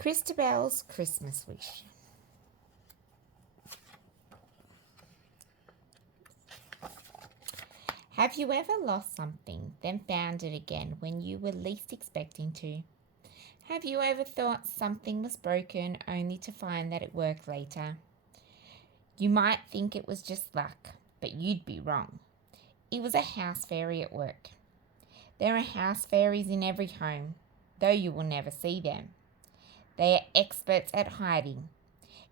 Christabel's Christmas Wish. Have you ever lost something, then found it again when you were least expecting to? Have you ever thought something was broken only to find that it worked later? You might think it was just luck, but you'd be wrong. It was a house fairy at work. There are house fairies in every home, though you will never see them. They are experts at hiding.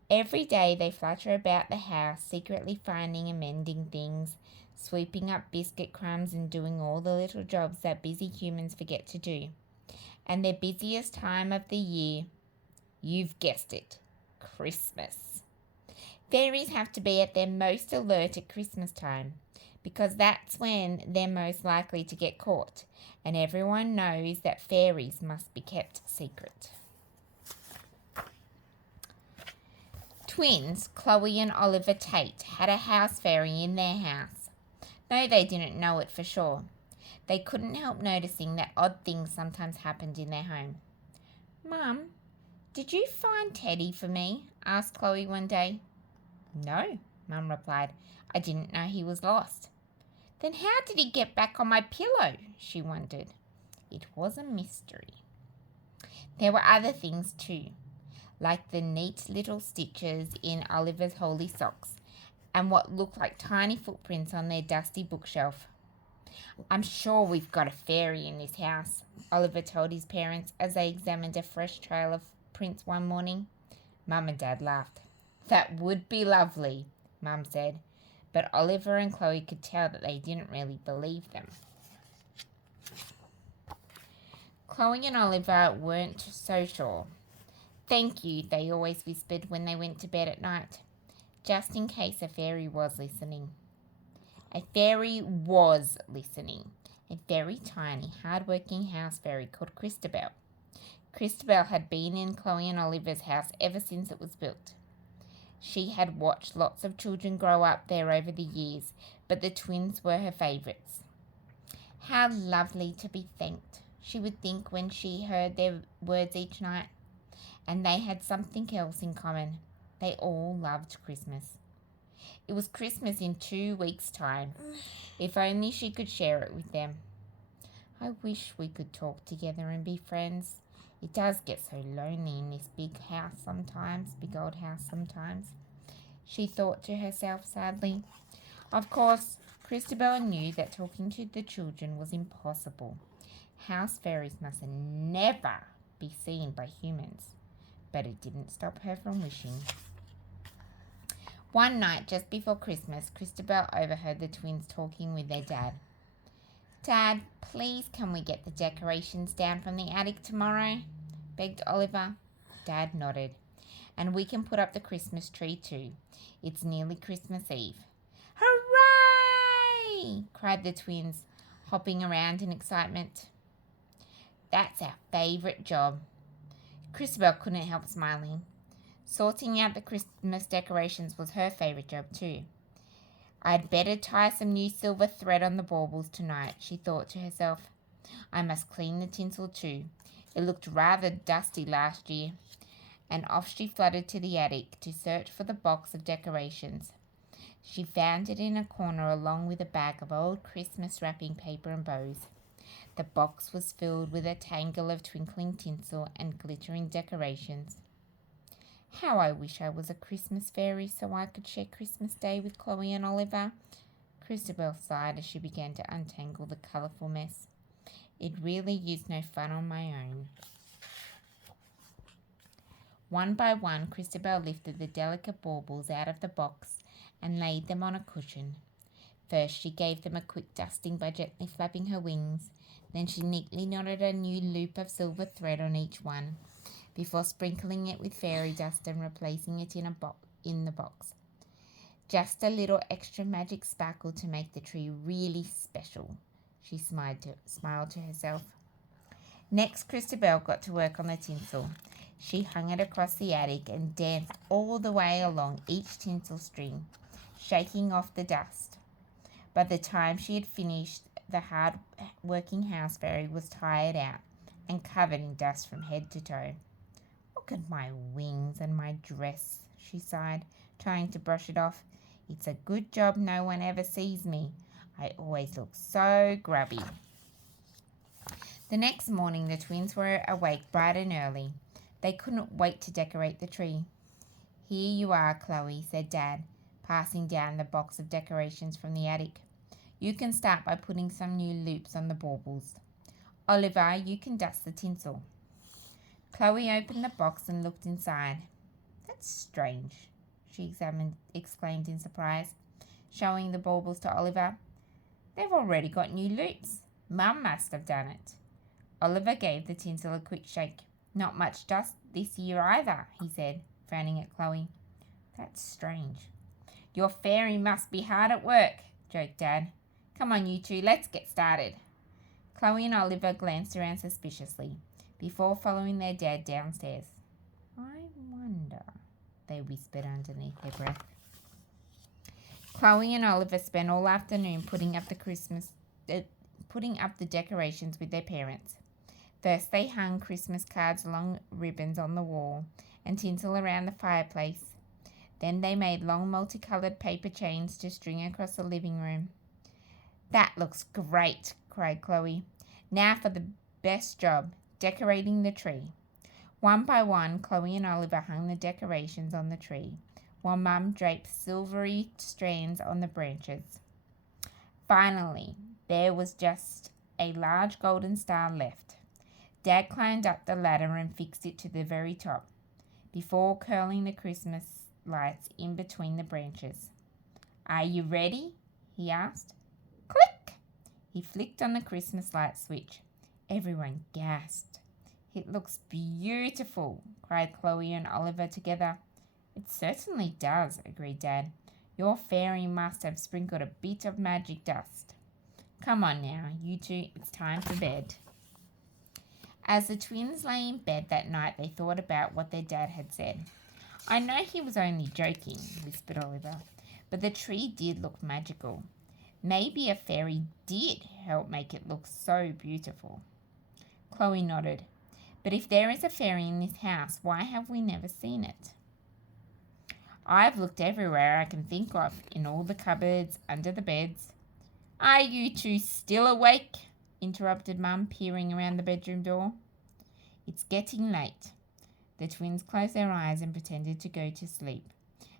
Every day they flutter about the house, secretly finding and mending things, sweeping up biscuit crumbs and doing all the little jobs that busy humans forget to do. And their busiest time of the year, you've guessed it, Christmas. Fairies have to be at their most alert at Christmas time because that's when they're most likely to get caught, and everyone knows that fairies must be kept secret. Twins, Chloe and Oliver Tate, had a house fairy in their house, though they didn't know it for sure. They couldn't help noticing that odd things sometimes happened in their home. "Mum, did you find Teddy for me?" asked Chloe one day. "No," Mum replied. "I didn't know he was lost." "Then how did he get back on my pillow?" she wondered. It was a mystery. There were other things too, like the neat little stitches in Oliver's holey socks and what looked like tiny footprints on their dusty bookshelf. "I'm sure we've got a fairy in this house," Oliver told his parents as they examined a fresh trail of prints one morning. Mum and Dad laughed. "That would be lovely," Mum said, but Oliver and Chloe could tell that they didn't really believe them. Chloe and Oliver weren't so sure. "Thank you," they always whispered when they went to bed at night, just in case a fairy was listening. A fairy was listening. A very tiny, hard-working house fairy called Christabel. Christabel had been in Chloe and Oliver's house ever since it was built. She had watched lots of children grow up there over the years, but the twins were her favourites. How lovely to be thanked, she would think when she heard their words each night. And they had something else in common. They all loved Christmas. It was Christmas in 2 weeks' time. If only she could share it with them. "I wish we could talk together and be friends. It does get so lonely in this big old house sometimes," she thought to herself sadly. Of course, Christabel knew that talking to the children was impossible. House fairies must never be seen by humans. But it didn't stop her from wishing. One night, just before Christmas, Christabel overheard the twins talking with their dad. "Dad, please can we get the decorations down from the attic tomorrow?" begged Oliver. Dad nodded. "And we can put up the Christmas tree too. It's nearly Christmas Eve." "Hooray!" cried the twins, hopping around in excitement. "That's our favourite job." Christabel couldn't help smiling. Sorting out the Christmas decorations was her favourite job too. "I'd better tie some new silver thread on the baubles tonight," she thought to herself. "I must clean the tinsel too. It looked rather dusty last year." And off she fluttered to the attic to search for the box of decorations. She found it in a corner along with a bag of old Christmas wrapping paper and bows. The box was filled with a tangle of twinkling tinsel and glittering decorations. "How I wish I was a Christmas fairy so I could share Christmas Day with Chloe and Oliver," Christabel sighed as she began to untangle the colourful mess. "It really is no fun on my own." One by one, Christabel lifted the delicate baubles out of the box and laid them on a cushion. First, she gave them a quick dusting by gently flapping her wings. Then she neatly knotted a new loop of silver thread on each one, before sprinkling it with fairy dust and replacing it in the box. Just a little extra magic sparkle to make the tree really special, she smiled to herself. Next, Christabel got to work on the tinsel. She hung it across the attic and danced all the way along each tinsel string, shaking off the dust. By the time she had finished, the hard-working house fairy was tired out and covered in dust from head to toe. "What Look at my wings and my dress, she sighed, trying to brush it off. It's a good job no one ever sees me. I always look so grubby. The next morning the twins were awake bright and early. They couldn't wait to decorate the tree. Here you are, Chloe, said Dad, passing down the box of decorations from the attic. You can start by putting some new loops on the baubles. Oliver, you can dust the tinsel. Chloe opened the box and looked inside. That's strange, she exclaimed in surprise, showing the baubles to Oliver. They've already got new loops. Mum must have done it. Oliver gave the tinsel a quick shake. Not much dust this year either, he said, frowning at Chloe. That's strange. Your fairy must be hard at work, joked Dad. Come on, you two, let's get started. Chloe and Oliver glanced around suspiciously before following their dad downstairs. I wonder, they whispered underneath their breath. Chloe and Oliver spent all afternoon putting up the decorations with their parents. First, they hung Christmas cards along ribbons on the wall and tinsel around the fireplace. Then they made long multicoloured paper chains to string across the living room. That looks great, cried Chloe. Now for the best job, decorating the tree. One by one, Chloe and Oliver hung the decorations on the tree, while Mum draped silvery strands on the branches. Finally, there was just a large golden star left. Dad climbed up the ladder and fixed it to the very top, before curling the Christmas lights in between the branches. Are you ready? He asked. Click! He flicked on the Christmas light switch. Everyone gasped. It looks beautiful, cried Chloe and Oliver together. It certainly does, agreed Dad. Your fairy must have sprinkled a bit of magic dust. Come on now, you two, it's time for bed. As the twins lay in bed that night, they thought about what their dad had said. I know he was only joking, whispered Oliver, but the tree did look magical. Maybe a fairy did help make it look so beautiful. Chloe nodded. But if there is a fairy in this house, why have we never seen it? I've looked everywhere I can think of, in all the cupboards, under the beds. Are you two still awake? Interrupted Mum, peering around the bedroom door. It's getting late. The twins closed their eyes and pretended to go to sleep,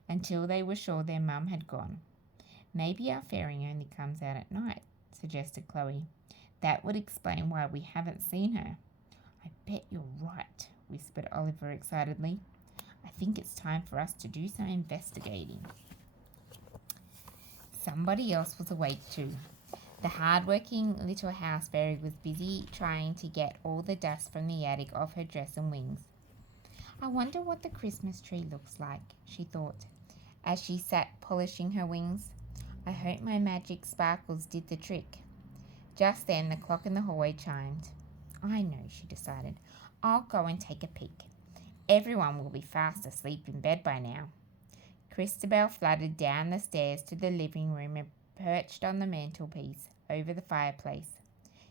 until they were sure their mum had gone. Maybe our fairy only comes out at night, suggested Chloe. That would explain why we haven't seen her. I bet you're right, whispered Oliver excitedly. I think it's time for us to do some investigating. Somebody else was awake too. The hard-working little house fairy was busy trying to get all the dust from the attic off her dress and wings. I wonder what the Christmas tree looks like, she thought, as she sat polishing her wings. I hope my magic sparkles did the trick. Just then the clock in the hallway chimed. I know, she decided. I'll go and take a peek. Everyone will be fast asleep in bed by now. Christabel fluttered down the stairs to the living room and perched on the mantelpiece over the fireplace.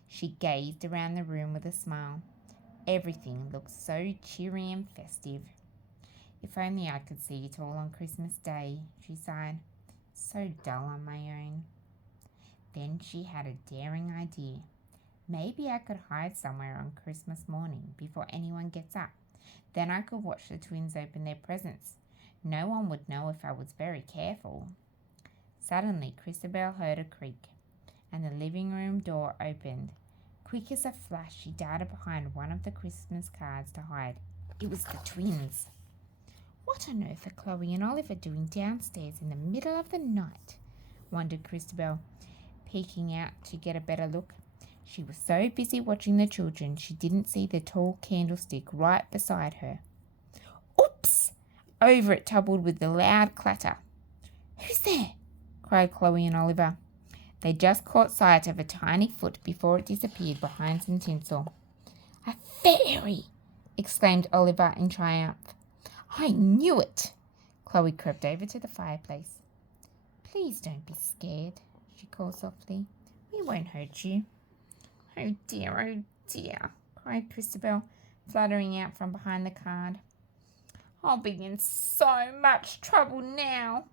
She gazed around the room with a smile. Everything looked so cheery and festive. If only I could see it all on Christmas Day, she sighed. So dull on my own. Then she had a daring idea. Maybe I could hide somewhere on Christmas morning before anyone gets up. Then I could watch the twins open their presents. No one would know if I was very careful. Suddenly, Christabel heard a creak, and the living room door opened. Quick as a flash, she darted behind one of the Christmas cards to hide. It was the twins. What on earth are Chloe and Oliver doing downstairs in the middle of the night? Wondered Christabel, peeking out to get a better look. She was so busy watching the children, she didn't see the tall candlestick right beside her. Oops! Over it tumbled with a loud clatter. Who's there? Cried Chloe and Oliver. They just caught sight of a tiny foot before it disappeared behind some tinsel. A fairy! Exclaimed Oliver in triumph. I knew it! Chloe crept over to the fireplace. Please don't be scared, she called softly. We won't hurt you. Oh dear, cried Christabel, fluttering out from behind the card. I'll be in so much trouble now.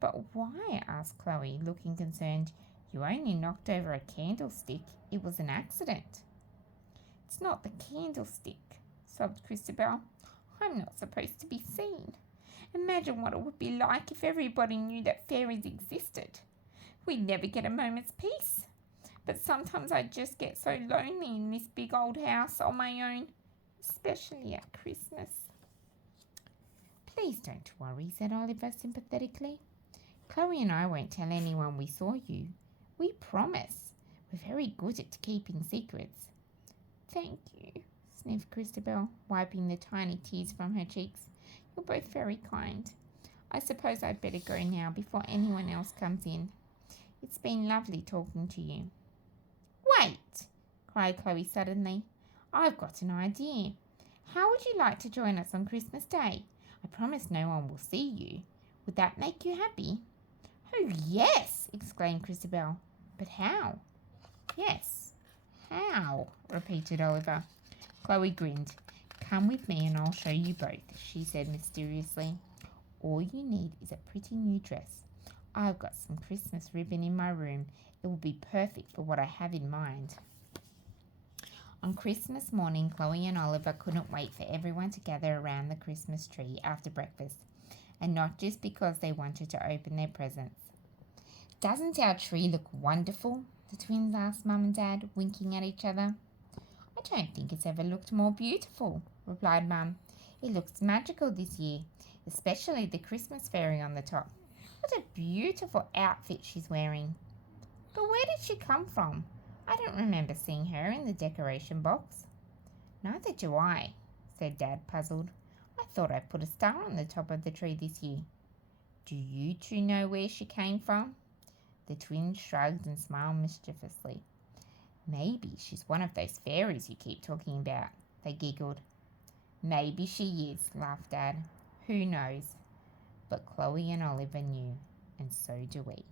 But why? Asked Chloe, looking concerned. You only knocked over a candlestick. It was an accident. It's not the candlestick, sobbed Christabel. I'm not supposed to be seen. Imagine what it would be like if everybody knew that fairies existed. We'd never get a moment's peace. But sometimes I just get so lonely in this big old house on my own, especially at Christmas. Please don't worry, said Oliver sympathetically. Chloe and I won't tell anyone we saw you. We promise. We're very good at keeping secrets. Thank you, sniffed Christabel, wiping the tiny tears from her cheeks. You're both very kind. I suppose I'd better go now before anyone else comes in. It's been lovely talking to you. Wait, cried Chloe suddenly. I've got an idea. How would you like to join us on Christmas Day? I promise no one will see you. Would that make you happy? Oh, yes, exclaimed Christabel. But how? Yes, how? Repeated Oliver. Chloe grinned. Come with me and I'll show you both, she said mysteriously. All you need is a pretty new dress. I've got some Christmas ribbon in my room. It will be perfect for what I have in mind. On Christmas morning, Chloe and Oliver couldn't wait for everyone to gather around the Christmas tree after breakfast, and not just because they wanted to open their presents. Doesn't our tree look wonderful? The twins asked Mum and Dad, winking at each other. I don't think it's ever looked more beautiful, replied Mum. It looks magical this year, especially the Christmas fairy on the top. What a beautiful outfit she's wearing. But where did she come from? I don't remember seeing her in the decoration box. Neither do I, said Dad, puzzled. I thought I put a star on the top of the tree this year. Do you two know where she came from? The twins shrugged and smiled mischievously. Maybe she's one of those fairies you keep talking about, they giggled. Maybe she is, laughed Dad. Who knows? But Chloe and Oliver knew, and so do we.